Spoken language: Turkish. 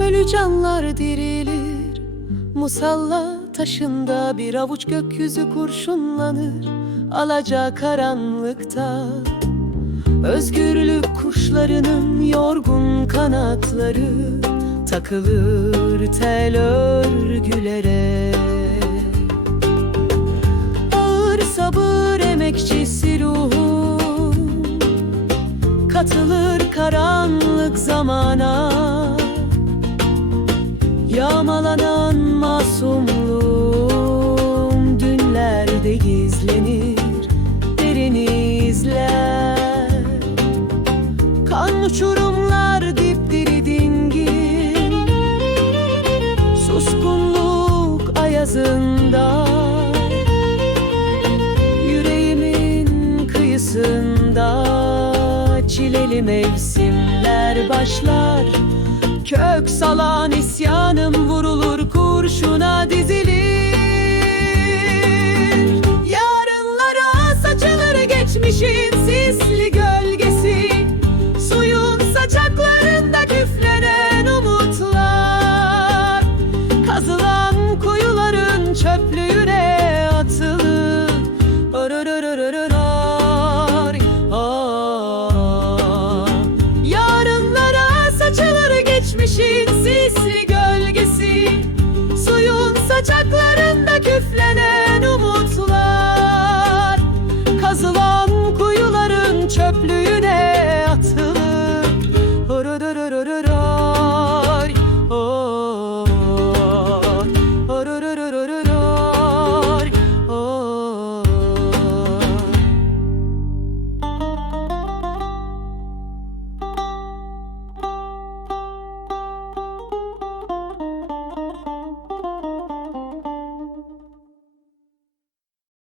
Ölü canlar dirilir. Musalla taşında bir avuç gökyüzü kurşunlanır. Alaca karanlıkta Özgürlük kuşlarının yorgun kanatları Takılır tel örgülere. Ağır sabır emekçisi ruhum Katılır karanlık zamana Yağmalanan masumluğum Dünlerde gizlenir derini izler. Kan uçurumlar dipdiri dingin Suskunluk ayazında. Yüreğimin kıyısında Çileli mevsimler başlar Kök salan isyanım vurulur kurşuna dizilir. Yarınlara saçılır geçmişin sisli gölgesi. Suyun saçaklarında küflenen umutlar. Kazılar